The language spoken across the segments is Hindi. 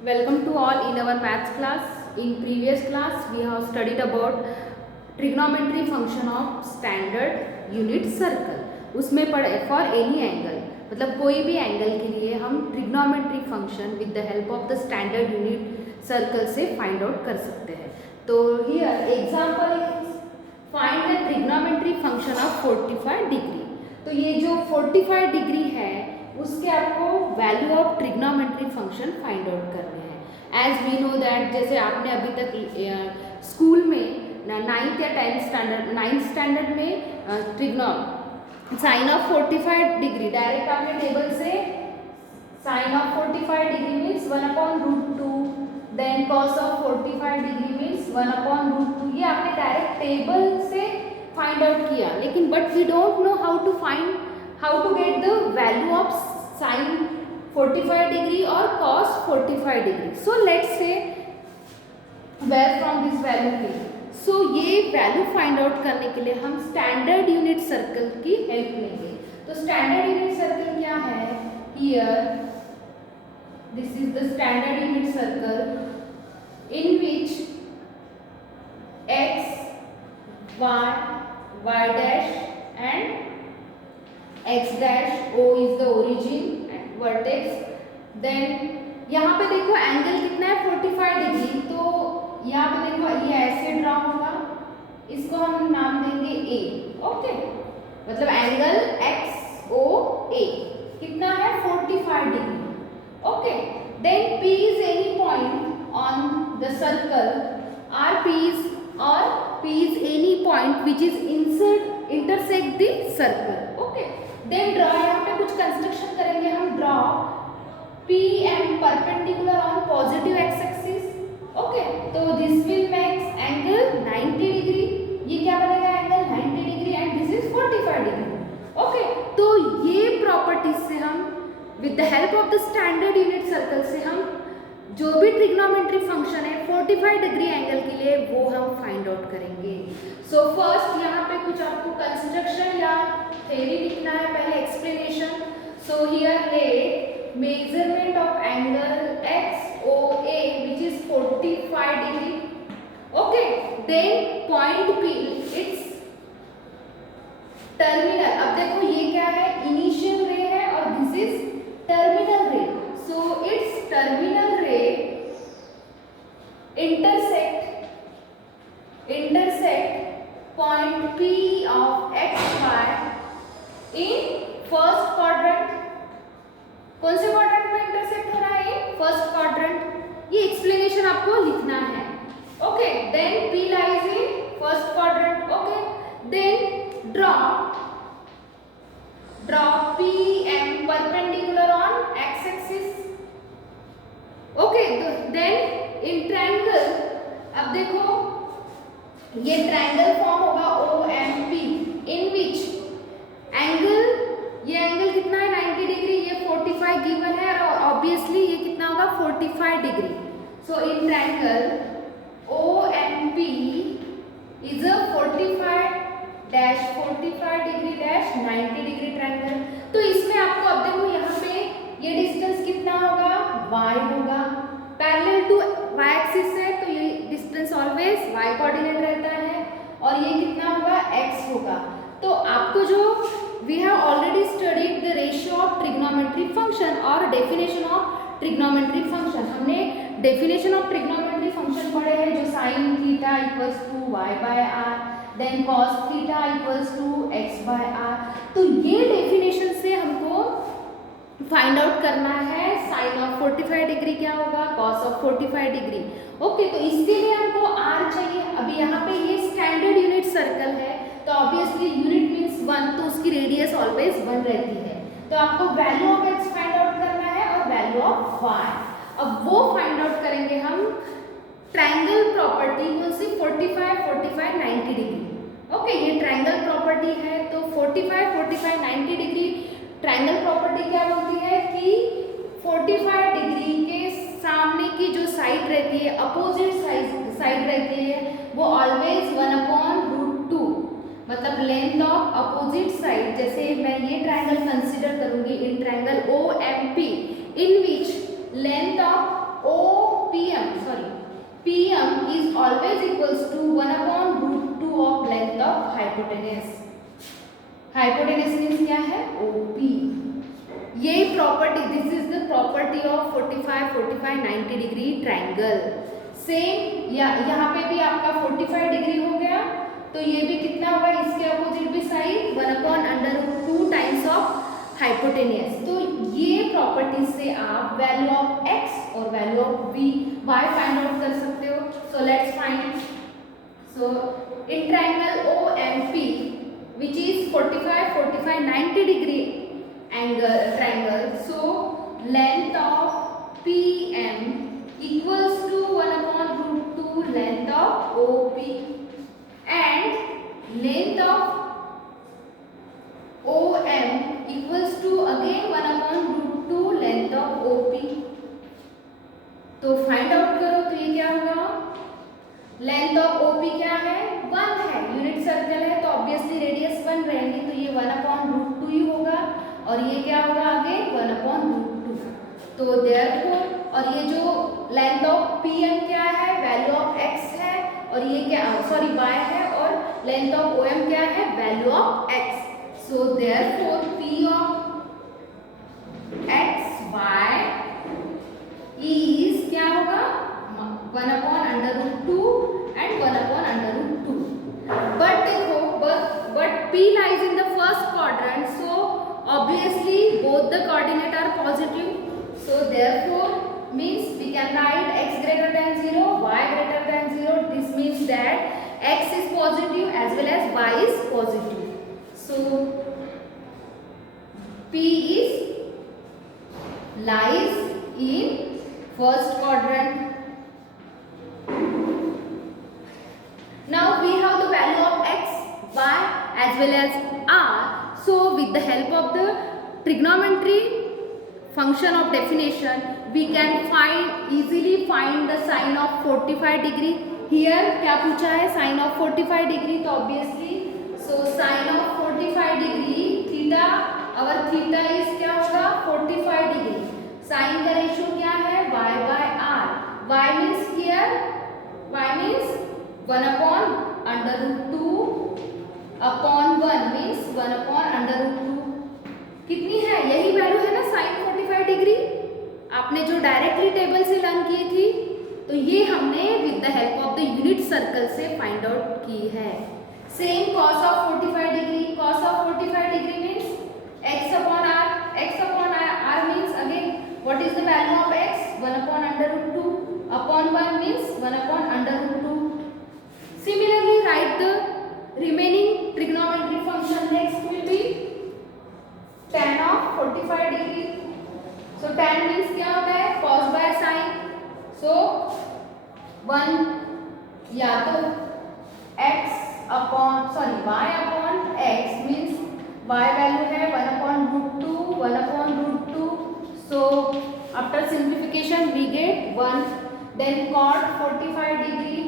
Welcome to all in our maths class. In previous class, we have studied about trigonometry function of standard unit circle. उसमें पढ़े for any angle, मतलब कोई भी एंगल के लिए हम trigonometry function with the help of the standard unit circle से फाइंड आउट कर सकते हैं. तो here example is find the trigonometry function of 45 degree. तो ये जो 45 डिग्री है उसके आपको value of trigonometry function find out करने हैं. एज वी नो दैट, जैसे आपने अभी तक स्कूल में नाइन्थ या नाइन्थ स्टैंडर्ड में trigno sine of 45 degree direct आपने टेबल से sine of 45 degree means 1/√2, then cos of 45 degree means 1/√2. ये आपने डायरेक्ट टेबल से फाइंड आउट किया, लेकिन but we don't know how to get the value of sine 45 degree और cos 45 degree. So let's see where from this value के. सो ये वैल्यू फाइंड आउट करने के लिए हम स्टैंडर्ड यूनिट सर्कल की हेल्प लेंगे. तो स्टैंडर्ड यूनिट सर्कल क्या है? Here this is the standard unit circle in which x, y, y dash and x dash O is the origin and vertex. Then यहाँ पे देखो एंगल कितना है 45 डिग्री. तो यहाँ पे देखो ये ऐसे ड्रा होगा, इसको हम नाम देंगे A. ओके, मतलब एंगल XOA कितना है 45 degree. Okay, then P is any point on the circle or P is any point which is intersect the circle. Okay, then draw, यहाँ पे कुछ कंस्ट्रक्शन करेंगे हम. Draw PM perpendicular on positive X axis. Okay, तो this will makes angle 90 degree. ये क्या बनेगा? Angle 90 degree and this is 45 degree. Okay, तो ये प्रॉपर्टीज से हम with the help of the standard unit circle से हम जो भी ट्रिग्नोमेट्री फंक्शन है 45 डिग्री एंगल के लिए वो हम फाइंड आउट करेंगे. सो फर्स्ट यहाँ पे कुछ आपको कंस्ट्रक्शन या थ्योरी लिखना है, पहले एक्सप्लेनेशन. सो हियर ले measurement of angle XOA which is 45 degree. Okay, then point P its terminal. अब देखो ये क्या है? इनिशियल रे है और दिस इज टर्मिनल रे. सो इट्स टर्मिनल रे intersect point P of XY in first quadrant. कौन से क्वाड्रेंट में इंटरसेक्ट हो रहा है? First quadrant. ये एक्सप्लेनेशन आपको लिखना है. Okay, then P lies in first quadrant. Okay, then draw PM perpendicular on x axis. Okay, then in triangle, अब देखो ये ट्रायंगल फॉर्म होगा OMP इन विच एंगल, ये एंगल कितना है 90 डिग्री, ये 45 गिवन है और ऑब्वियसली ये कितना होगा 45 degree. So in triangle OMP is a 45 degree dash 90 degree triangle. तो इसमें आपको अब देखो यहाँ पे ये डिस्टेंस कितना होगा? y होगा. पैरेलल टू y एक्सिस है तो ये डिस्टेंस ऑलवेज y कोऑर्डिनेट रहता है और ये कितना होगा? x होगा. तो आपको जो we have already studied the ratio of trigonometry function और definition of trigonometry function. हमने definition of trigonometry function पढ़े हैं जो sin theta equals to y by r, then cos theta equals to x by r. तो ये definition से हमको फाइंड आउट करना है साइन ऑफ 45 डिग्री क्या होगा, कॉस ऑफ 45 डिग्री. ओके, तो इसके लिए हमको r चाहिए. अभी यहाँ पे ये स्टैंडर्ड यूनिट सर्कल है तो ऑब्वियसली यूनिट मीन्स 1, तो उसकी रेडियस ऑलवेज 1 रहती है. तो आपको value of x find out करना है और वैल्यू ऑफ y. अब वो फाइंड आउट करेंगे हम ट्रायंगल प्रॉपर्टी कौन सी? 45 90 डिग्री. ओके, ये ट्रायंगल प्रॉपर्टी है तो 45 90 डिग्री ट्रायंगल प्रॉपर्टी क्या बोलती है कि 45 डिग्री के सामने की जो साइड रहती है, अपोजिट साइड रहती है, वो ऑलवेज 1/√2, मतलब लेंथ ऑफ अपोजिट साइड. जैसे मैं ये ट्रायंगल कंसीडर करूंगी इन triangle OMP in which length of PM is always equals to 1 upon root 2 of length of hypotenuse. Hypotenuse means क्या है? OP. ये property, this is the property of 45, 45, 90 degree triangle. Same यहाँ पे भी आपका 45 डिग्री हो गया, तो ये भी कितना होगा, इसके अपोजिट भी side 1 upon under root 2 times of hypotenuse. तो ये प्रॉपर्टी से आप वैल्यू ऑफ x और value of y find out कर सकते हो. So let's find. So in triangle OMP which is 45, 45, 90 degree angle triangle, so length of PM equals to 1 upon root 2 length of OP, and length of OM equals to again 1 upon root 2 length of OP. तो फाइंड आउट करो तो ये क्या होगा, लेंथ ऑफ OP क्या है, 1 है, यूनिट सर्कल है तो ऑब्वियसली रेडियस 1 रहेगी, तो ये 1 अपॉन रूट 2 ही होगा, और ये क्या होगा आगे 1 अपॉन रूट 2. तो देयरफॉर, और ये जो लेंथ ऑफ PM क्या है, वैल्यू ऑफ x है, और ये क्या, सॉरी y है, और लेंथ ऑफ OM क्या है, value of x. So therefore P ऑफ x y इज क्या होगा, 1 upon under root 2 and 1 upon under root 2. But देखो, but P lies in the first quadrant, so obviously both the coordinate are positive. So therefore means we can write x greater than 0, y greater than 0. This means that x is positive as well as y is positive. So P is lies in first quadrant. Now we have the value of x, y as well as r. So with the help of the trigonometry function of definition, we can easily find the sine of 45 degree. Here क्या पूछा है, sine of 45 degree, तो obviously so sine of 45 degree theta, our theta is क्या होगा 45 degree. Sine का रेशियो क्या है, y by r. Y means here, y means 1 upon under root 2 upon 1 means 1 upon under root 2. कितनी है, यही वैल्यू है ना sin 45 डिग्री, आपने जो डायरेक्टली टेबल से लर्न की थी, तो ये हमने with the help of the unit circle से फाइंड आउट की है. Same cos of 45 degree, cos of 45 degree means x upon r. x upon r means again what is the value of x, 1 upon under root 2 upon 1 means 1 upon under root 2. Similarly write the remaining trigonometry function. Next will be tan of 45 degree. So tan means क्या होता है, cos by sin. So 1 या तो x upon y upon x means y value है 1 upon root 2, 1 upon root 2. So after simplification we get 1. Then cot 45 degree,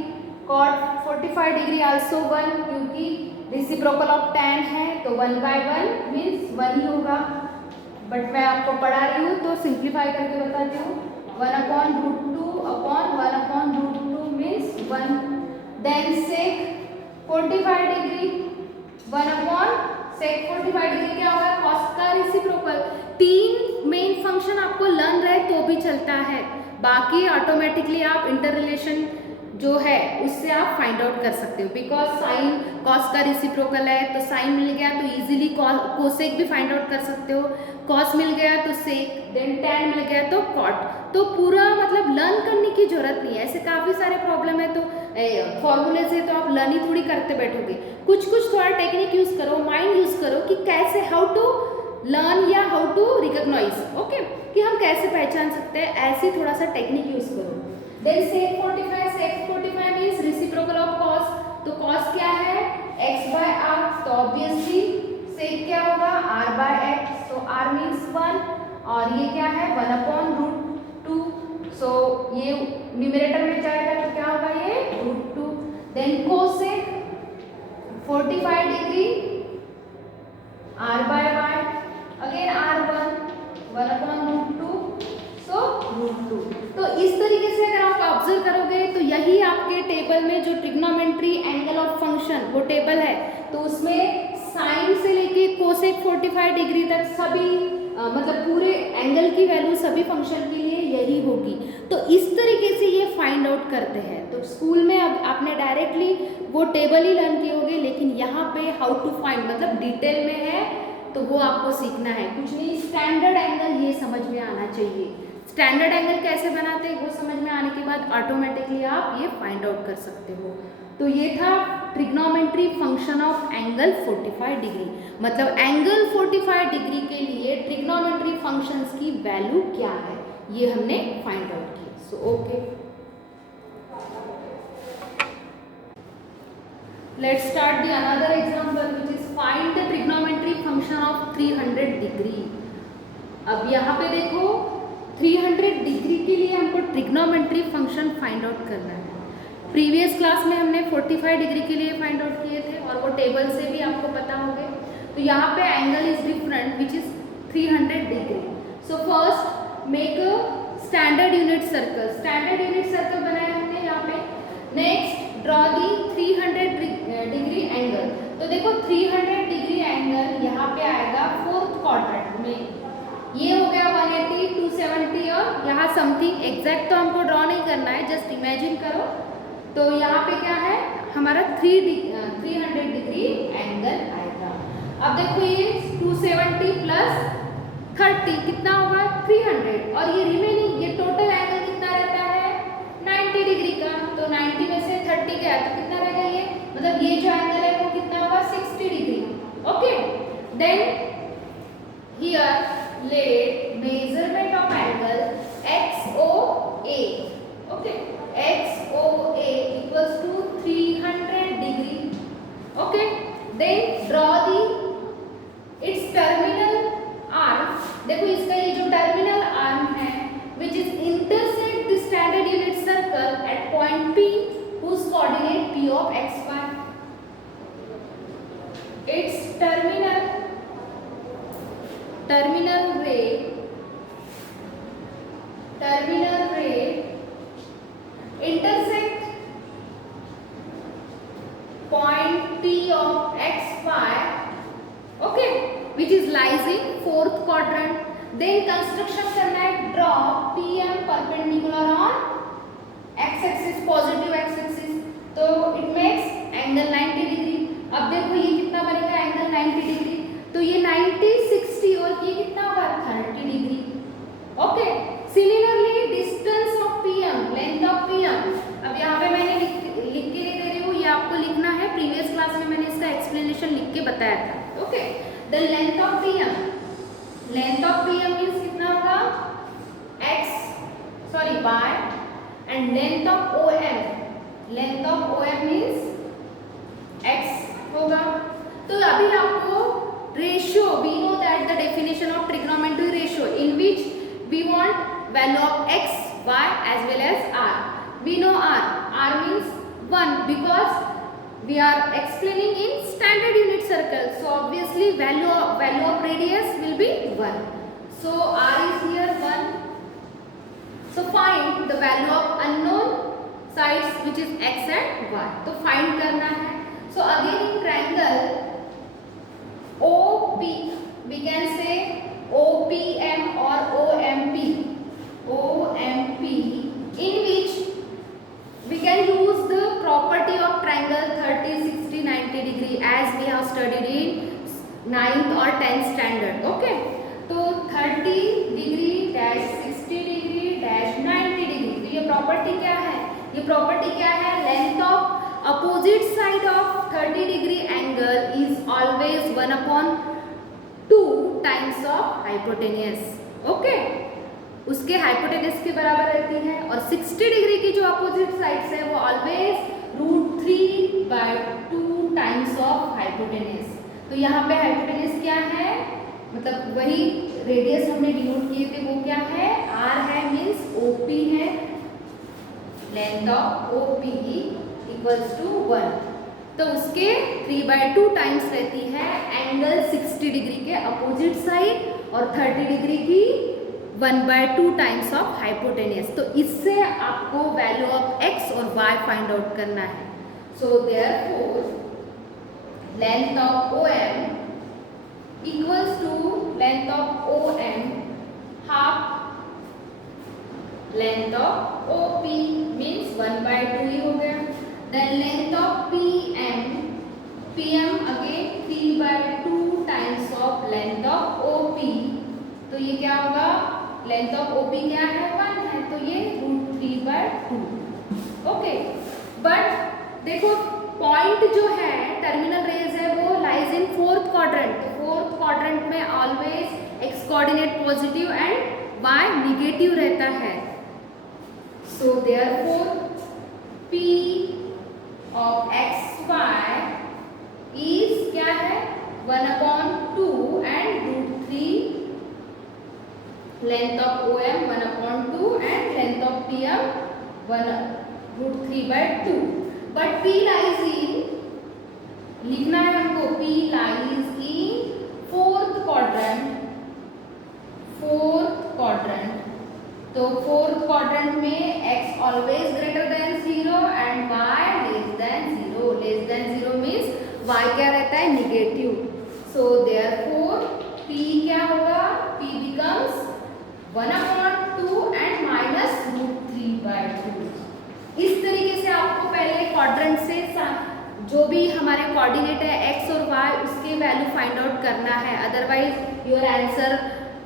cot 45 degree also 1, क्योंकि रेसिप्रोकल ऑफ tan है तो 1 by 1 मीन्स 1 ही होगा. बट मैं आपको पढ़ा रही हूँ तो सिंप्लीफाई करके बताती हूँ. 1 upon root 2 upon 1 upon root 2 means 1. Then sec 45 degree, 1 upon sec 45 degree क्या होगा, cos का रेसिप्रोकल. 3 मेन फंक्शन आपको लर्न रहे तो भी चलता है, बाकी ऑटोमेटिकली आप इंटर रिलेशन जो है उससे आप फाइंड आउट कर सकते हो. बिकॉज साइन कॉस का रेसिप्रोकल है, तो साइन मिल गया तो इजीली कोसेक भी फाइंड आउट कर सकते हो. कॉस मिल गया तो सेक, देन टैन मिल गया तो कॉट. तो पूरा मतलब लर्न करने की जरूरत नहीं है. ऐसे काफ़ी सारे प्रॉब्लम है तो फॉर्मूले से तो आप लर्न ही थोड़ी करते बैठोगे. कुछ थोड़ा टेक्निक यूज़ करो, माइंड यूज़ करो कि कैसे हाउ टू लर्न या हाउ टू रिकॉग्नाइज, ओके, कि हम कैसे पहचान सकते हैं, ऐसी थोड़ा सा टेक्निक यूज़ करो. Then sec 45 means reciprocal of cos. तो cos क्या है, x by r. तो ऑब्वियसली sec क्या होगा, r by x. तो r मीन्स 1, और ये क्या है 1 अपॉन रूट 2. सो ये न्यूमरेटर में जाएगा तो क्या होगा, ये root 2. Then cosec 45 degree, r by y, again r1, 1 upon root 2, so root 2. तो इस तरीके ऑब्जर्व करोगे तो यही आपके टेबल में जो ट्रिग्नोमेट्री एंगल ऑफ फंक्शन वो टेबल है, तो उसमें साइन से लेके कोसेक 45 डिग्री तक सभी मतलब पूरे एंगल की वैल्यू सभी फंक्शन के लिए यही होगी। तो इस तरीके से ये फाइंड आउट करते हैं। तो स्कूल में अब आपने डायरेक्टली वो टेबल ही लर्न किए होंगे, लेकिन यहाँ पे हाउ टू फाइंड मतलब डिटेल में है, तो वो आपको सीखना है। कुछ नहीं, स्टैंडर्ड एंगल ये समझ में आना चाहिए। स्टैंडर्ड एंगल कैसे बनाते हैं वो समझ में आने के बाद ऑटोमेटिकली आप ये फाइंड आउट कर सकते हो। तो ये था trigonometry function of angle 45 degree, मतलब एंगल 45 डिग्री के लिए ट्रिग्नोमेट्री फंक्शंस की वैल्यू क्या है ये हमने फाइंड आउट की। So okay, let's start the another example which is find the trigonometry function of 300 degree. अब यहाँ पे देखो 300 डिग्री के लिए हमको ट्रिग्नोमेट्री फंक्शन फाइंड आउट करना है। प्रीवियस क्लास में हमने 45 डिग्री के लिए फाइंड आउट किए थे और वो टेबल से भी आपको पता होंगे। तो यहाँ पे angle is different which is 300 degree. So first make a standard unit circle. Standard unit circle बनाया हमने यहाँ पे। Next draw the 300 degree angle. तो देखो 300 डिग्री एंगल यहाँ पे आएगा फोर्थ क्वाड्रेंट में। ये हो गया 180, 270 और यहाँ समथिंग। एग्जैक्ट तो हमको ड्रॉ नहीं करना है, जस्ट इमेजिन करो। तो यहाँ पे क्या है हमारा 300 डिग्री एंगल आएगा। अब देखो ये 270 प्लस 30 कितना होगा 300, और ये रिमेनिंग ये टोटल एंगल कितना रहता है 90 डिग्री का। तो 90 में से 30 गया तो कितना रहेगा ये, मतलब ये जो एंगल है वो कितना होगा 60 degree. Okay, then here let measurement of angle XOA. Okay, XOA equals to 300 degree. Okay, then draw the its terminal arm. देखो इसका ये जो terminal arm है which is intersect the standard unit circle at point P whose coordinate P of XY. Its terminal ray intersect point P of XY, okay, which is lies in fourth quadrant. Then construction करना है, draw PM perpendicular on x axis, positive x axis, तो it makes angle 90 degree. अब देखो ये कितना बनेगा एंगल 90 डिग्री, तो ये 90, 60 और ये कितना होगा 30 degree. Okay, similarly distance of PM, length of PM. अब यहाँ पे मैंने लिख के नहीं दे रही हूँ, ये आपको लिखना है। प्रीवियस क्लास में मैंने इसका एक्सप्लेनेशन लिख के बताया था। Okay, the length of PM, length of PM means कितना होगा y, and length of OM, length of OM means x होगा। तो अभी आपको ratio, we know that the definition of trigonometry ratio in which we want value of x, y as well as r. We know r means 1 because we are explaining in standard unit circle. So obviously value of radius will be 1. So r is here 1. So find the value of unknown sides which is x and y. तो find करना है. So again in triangle OP, we can say OPM or OMP, in which we can use the property of triangle 30, 60, 90 degree as we have studied in 9th or 10th standard. Okay, तो 30 degree dash 60 degree dash 90 degree, तो ये प्रॉपर्टी क्या है, ये प्रॉपर्टी क्या है, length of opposite side of 30 degree angle is always 1 upon 2 times of hypotenuse. Okay, उसके हाइपोटेनस के बराबर रहती है, और 60 डिग्री की जो अपोजिट साइड्स है वो ऑलवेज √3/2 टाइम्स ऑफ हाइपोटेनस। तो यहाँ पे हाइपोटेनस क्या है, मतलब वही रेडियस हमने डिनोट किए थे वो क्या है, r है, मीन्स OP है, length of OP equals to 1, तो उसके 3/2 टाइम्स रहती है एंगल 60 डिग्री के अपोजिट साइड, और 30 डिग्री की 1/2 टाइम्स ऑफ हाइपोटेनस। तो इससे उससे आपको वैल्यू ऑफ x और y फाइंड आउट करना है. So therefore length of OM equals to length of OM half length of OP means 1/2 ही हो गया. Then length of PM again 3/2 times of length of OP. तो ये क्या होगा, लेंथ ऑफ OP क्या है 1 है, तो ये √3/2. ओके, बट देखो पॉइंट जो है टर्मिनल रेज है वो लाइज इन फोर्थ क्वाड्रेंट. तो फोर्थ क्वाड्रेंट में always x coordinate positive and y negative रहता है. सो therefore P of XY is क्या है 1/2 and √3 length of OM 1/2 and length of PM √3/2. But P lies इन, लिखना है हमको P lies in fourth quadrant. तो फोर्थ क्वाड्रेंट में x always greater than 0 and y less than 0. Less than 0 means y क्या रहता है निगेटिव. सो देयरफॉर P क्या होगा, P बिकम्स 1/2 एंड -√3/2. इस तरीके से आपको पहले क्वाड्रेंट से जो भी हमारे कोऑर्डिनेट है x और y उसके वैल्यू फाइंड आउट करना है. Otherwise your answer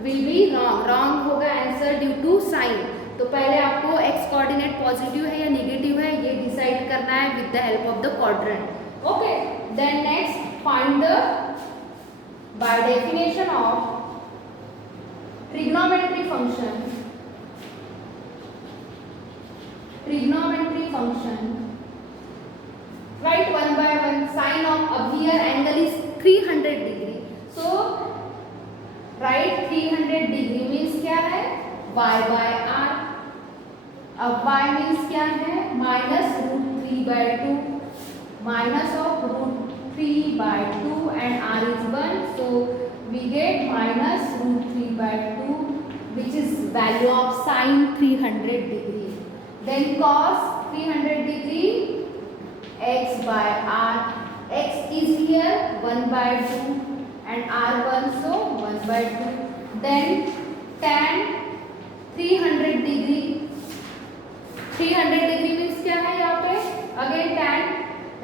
will be wrong होगा आंसर ड्यू टू साइन. तो पहले आपको x कोऑर्डिनेट पॉजिटिव है या नेगेटिव है ये डिसाइड करना है with the help of the quadrant. Okay, then next find the by definition of trigonometry function. Write one by one. Sine of, अब here angle is 300 degree. So write 300 degree means क्या है y/r. अब y means क्या है -√3/2. minus of √3/2 and r is 1. So we get -√3/2 which is value of sine 300 degree. Then cos 300 degree x/r. X is here 1/2 and r1 so 1/2. Then tan 300 degree. 300 degree means क्या है यहाँ पे अगेन tan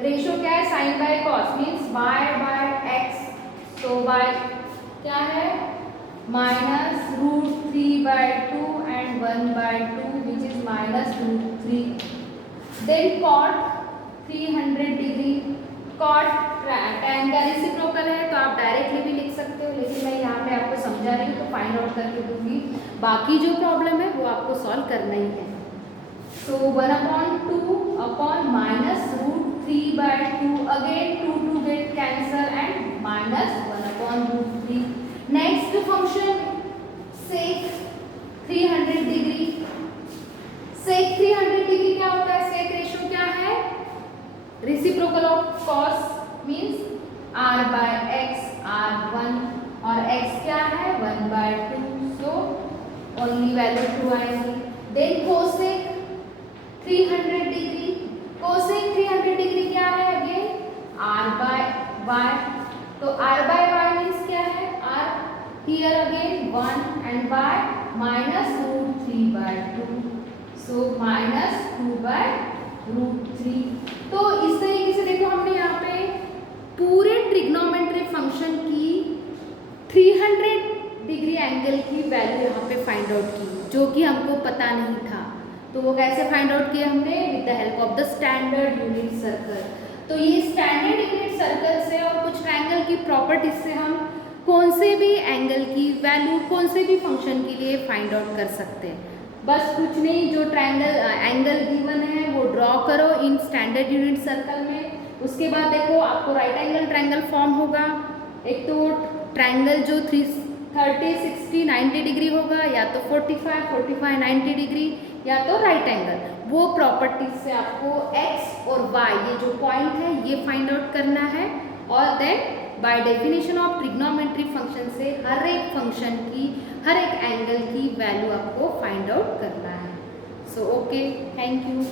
रेशियो क्या है sin by cos means y/x. so y क्या है -√3/2 and 1/2 which is -√3. Then cot 300 degree. cot tan का रेसिप्रोकल है तो आप डायरेक्टली भी लिख सकते हो, लेकिन मैं यहाँ पे आपको समझा रही हूँ तो फाइंड आउट करके दूंगी. बाकी जो प्रॉब्लम है वो आपको सॉल्व करना ही है. So 1/2 upon -√3/2 again 2 get cancel and -1/√3. Next function sec 300 degree. sec 300 degree क्या होता है, sec रेशियो क्या है reciprocal of cos means r/x. r1 और x क्या है 1/2 so only value 2 आएगी. Then cosec 300 degree. cosec 300 degree क्या है अगेन r/y. तो r/y मीन्स क्या है r here again 1 and y -√3/2 so -2/√3. तो इस तरीके से देखो हमने यहाँ पे पूरे ट्रिग्नोमेट्री फंक्शन की 300 डिग्री एंगल की वैल्यू यहाँ पे फाइंड आउट की जो कि हमको पता नहीं था. तो वो कैसे फाइंड आउट किया हमने with the help of the standard unit circle. तो ये स्टैंडर्ड यूनिट सर्कल से और कुछ ट्रायंगल की प्रॉपर्टीज से हम कौन से भी एंगल की वैल्यू कौन से भी फंक्शन के लिए फाइंड आउट कर सकते हैं. बस कुछ नहीं, जो ट्रायंगल एंगल गिवन है वो ड्रॉ करो इन स्टैंडर्ड यूनिट सर्कल में. उसके बाद देखो आपको राइट एंगल ट्रायंगल फॉर्म होगा. एक तो ट्रायंगल जो 30, 60, 90 डिग्री होगा, या तो 45, 45, 90 डिग्री, या तो राइट एंगल. वो प्रॉपर्टीज से आपको x और y ये जो पॉइंट है ये फाइंड आउट करना है. और then by definition of trigonometry function से हर एक फंक्शन की हर एक एंगल की वैल्यू आपको फाइंड आउट करना है. So okay, thank you.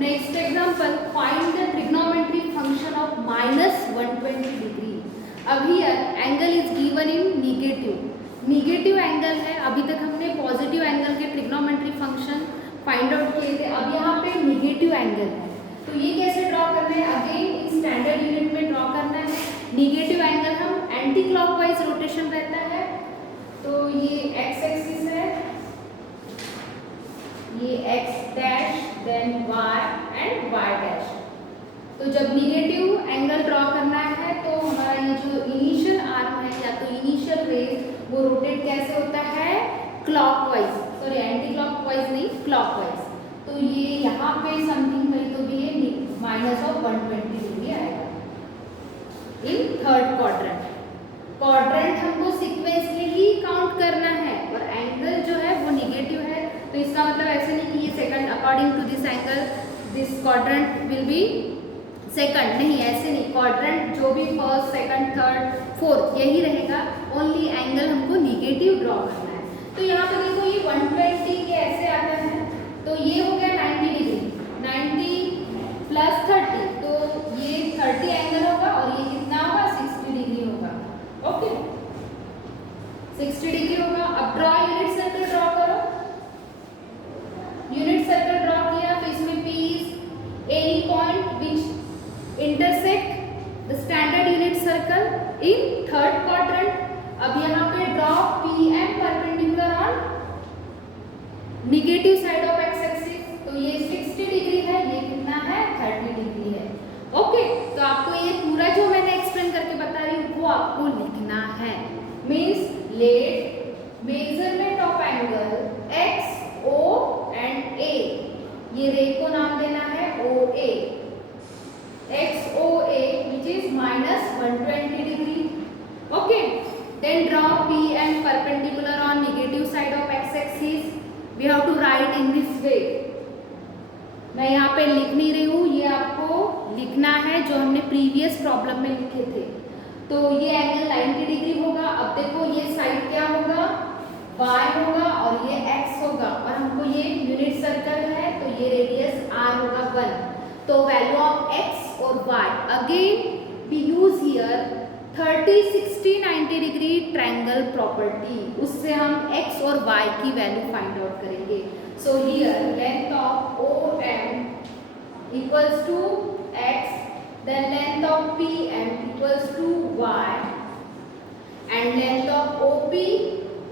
Next example, find the trigonometry function of -120 degree. अब here angle is given in negative angle है. अभी तक हमने पॉजिटिव एंगल के ट्रिग्नोमेट्री फंक्शन फाइंड आउट किए थे. अब यहाँ पे नेगेटिव एंगल है, तो ये कैसे ड्रॉ करना है? अगेन इन स्टैंडर्ड यूनिट में ड्रॉ करना है. नेगेटिव एंगल हम एंटी क्लॉकवाइज रोटेशन रहता है, तो ये एक्स एक्सिस है, ये x dash then y and y dash. तो जब नेगेटिव एंगल ड्रॉ करना है तो हमारा ये जो इनिशियल आर्म है या तो इनिशियल रेज वो रोटेट कैसे होता है? क्लॉकवाइज, सॉरी एंटी क्लॉकवाइज नहीं, क्लॉकवाइज. तो ये यहाँ पे समथिंग कहीं तो भी ये -120 डिग्री आएगा इन थर्ड क्वाड्रेंट. क्वाड्रेंट हमको सीक्वेंसली ही काउंट करना है और एंगल जो है वो नेगेटिव है, तो इसका मतलब ऐसे नहीं कि ये second according to this angle this quadrant will be second, नहीं ऐसे नहीं. क्वाड्रेंट जो भी फर्स्ट सेकंड थर्ड फोर्थ यही रहेगा, ओनली एंगल हमको नेगेटिव ड्रॉ करना है. तो यहाँ पे देखो ये 120 के ऐसे आता है, तो ये हो गया 90 डिग्री, 90 प्लस 30, तो ये 30 एंगल होगा और ये कितना होगा? 60 डिग्री होगा. ओके, 60 डिग्री होगा. अब ड्रॉ यूनिट सर्कल ड्रॉ करो. यूनिट सर्कल ड्रॉ किया तो इसमें P is any point which intersect the standard unit circle in third quadrant. अब यहाँ पे draw PM perpendicular on negative side of x axis, तो ये 60 डिग्री है, ये कितना है? 30 डिग्री है. ओके, तो आपको ये पूरा जो मैंने एक्सप्लेन करके बता रही हूँ वो आपको लिखना है. Means let measurement of angle X, O and A, ये रे को नाम देना है OA, XOA which is -120 degree. Okay, then draw PM perpendicular on negative side of x axis. We have to write in this way. मैं यहाँ पे लिख नहीं रही हूँ, ये आपको लिखना है जो हमने प्रीवियस प्रॉब्लम में लिखे थे. तो ये एंगल 90 डिग्री होगा. अब देखो ये साइड क्या होगा? y होगा और ये x होगा, और हमको ये यूनिट सर्कल है तो ये रेडियस r होगा 1. तो वैल्यू ऑफ x और y, again we use here 30, 60, 90 degree triangle property, उससे हम x और y की वैल्यू फाइंड आउट करेंगे. So here length of OM equals to x, then length of PM equals to y and length of OP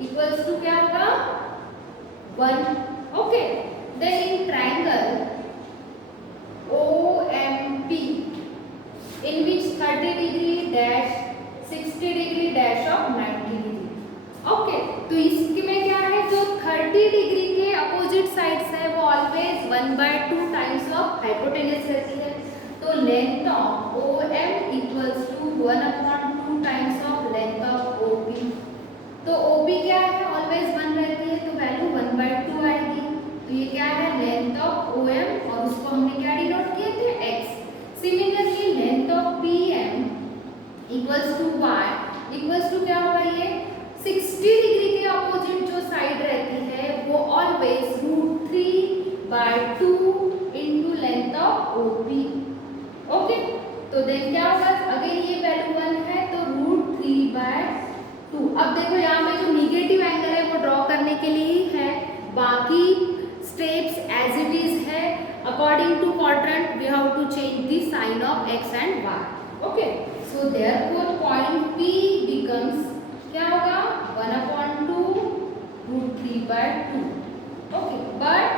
equals to क्या होगा? 1. Okay, then in triangle OMP in which 30 degree dash 60 degree dash of 90 degree. Okay, तो इसमें क्या है? जो 30 डिग्री के अपोजिट साइड्स है वो ऑलवेज 1/2 टाइम्स ऑफ हाइपोटेनस रहती है. तो length of OM equals to 1/2 times of length of OP. तो OP क्या है? ऑलवेज 1 रहती है, तो वैल्यू 1/2 आएगी. तो ये क्या है? लेंथ ऑफ OM, और उसको हमने क्या डिनोट किए थे? x. Similarly length of PM equals to y equals to क्या होगा? ये 60 डिग्री के अपोजिट जो साइड रहती है वो always √3/2 into length of OP. Okay, तो देन क्या होगा? अगेन ये वैल्यू 1 है तो √3/2. अब देखो यहाँ पे जो नेगेटिव एंगल है वो ड्रॉ करने के लिए ही है, बाकी स्टेप्स एज इट इज है. According to quadrant we have to change the sine of x and y. Okay, so therefore point P becomes क्या होगा? 1/2 √3/2. Okay, but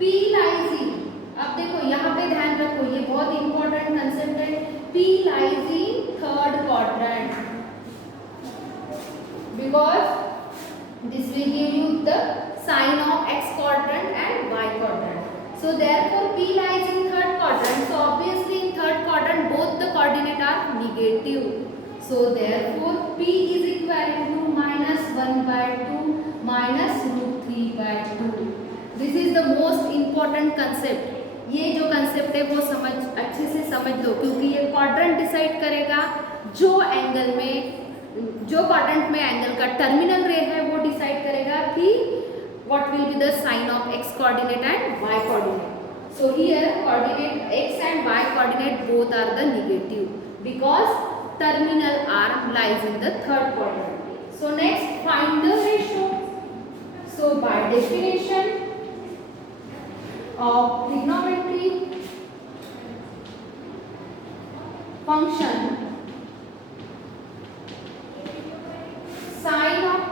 P lies in, अब देखो यहाँ पे ध्यान रखो, ये बहुत इंपॉर्टेंट कंसेप्ट है. P lies in third quadrant because this will give you the sign of x quadrant and y quadrant. So therefore P lies in third quadrant. So obviously in third quadrant both the coordinate are negative. So therefore P is equivalent to -1/2 minus √3/2. This is the most important concept. ये जो कंसेप्ट है वो अच्छे से समझ लो, क्योंकि ये क्वाड्रेंट डिसाइड करेगा जो एंगल में जो क्वाड्रेंट में एंगल का टर्मिनल रे है वो डिसाइड करेगा कि what will be the sign of x coordinate and y coordinate. So here coordinate x and y coordinate both are the negative because terminal arm lies in the third quadrant. So next find the ratio. So by definition of trigonometry function, sine of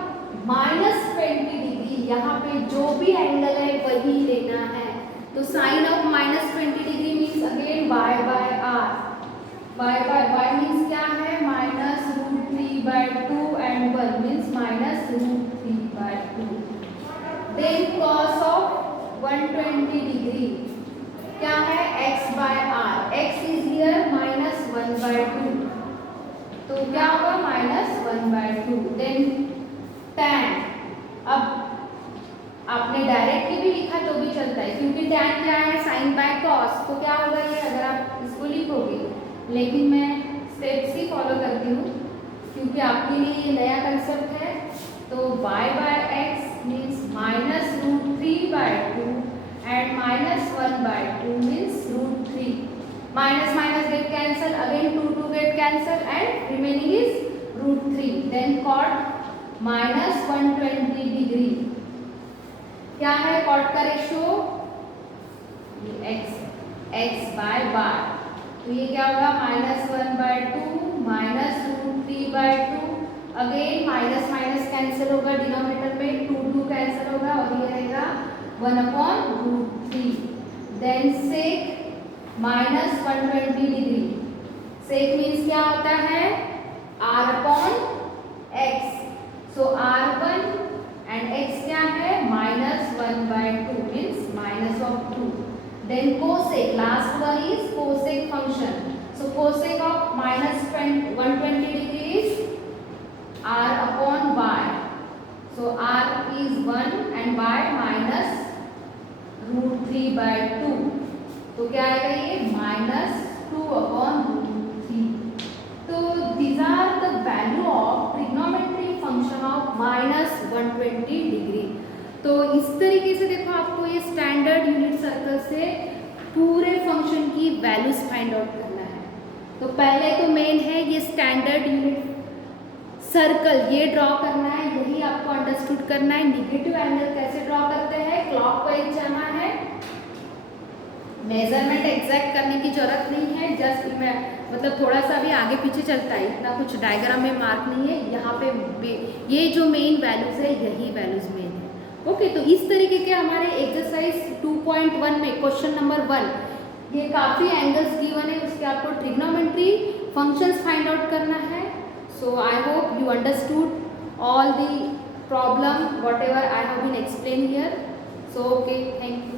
-20 degree, यहाँ पे जो भी एंगल है वही लेना है। तो sine of -20 degree means again y by r, y by y means क्या है -√3/2 and 1 means -√3/2। Then cos of 120 degree क्या है x by r, x is here -1/2, तो क्या होगा -1/2। देन tan, अब आपने डायरेक्टली भी लिखा तो भी चलता है क्योंकि tan क्या है साइन बाय कॉस, तो क्या होगा ये अगर आप इसको लिखोगे, लेकिन मैं स्टेप्स ही फॉलो करती हूँ क्योंकि आपके लिए ये नया कंसेप्ट है। तो y by x means -√3/2 and -1/2 means √3, minus minus get cancel, again 2 get cancel and remaining is √3। Then cot -120 degree क्या है कॉट का रेशियो x बाय y, तो ये क्या होगा -1/2 -√3/2, अगेन माइनस माइनस कैंसिल होगा डिनोमिनेटर में, 2 कैंसिल होगा और ये रहेगा 1/√3। देन सेक -120 डिग्री, सेक मीन्स क्या होता है r/x, so r1 and x क्या है -1/2 means -2। Then cosec, last one is cosec function, so cosec of -120 degree is r/y, so r is 1 and y -√3/2, तो क्या आएगा ये -2/√3। तो these are the value of trigonometry function of -120 degree. तो इस तरीके से देखो आपको ये स्टैंडर्ड यूनिट सर्कल से पूरे फंक्शन की वैल्यूज फाइंड आउट करना है। तो पहले तो मेन है ये स्टैंडर्ड यूनिट सर्कल ये ड्रॉ करना है, यही आपको अंडरस्टूड करना है। निगेटिव एंगल कैसे ड्रॉ करते हैं, क्लॉकवाइज जाना है, मेजरमेंट एग्जैक्ट करने की जरूरत नहीं है, जस्ट मतलब थोड़ा सा भी आगे पीछे चलता है, इतना कुछ डायग्राम में मार्क नहीं है। यहाँ पे ये जो मेन वैल्यूज है यही वैल्यूज मेन है। ओके, तो इस तरीके के हमारे एक्सरसाइज 2.1 में क्वेश्चन नंबर 1 ये काफ़ी एंगल्स गिवन है, उसके आपको ट्रिग्नोमेट्री फंक्शंस फाइंड आउट करना है। So I hope you understood all the problem whatever I have been explain here. So okay, thank you.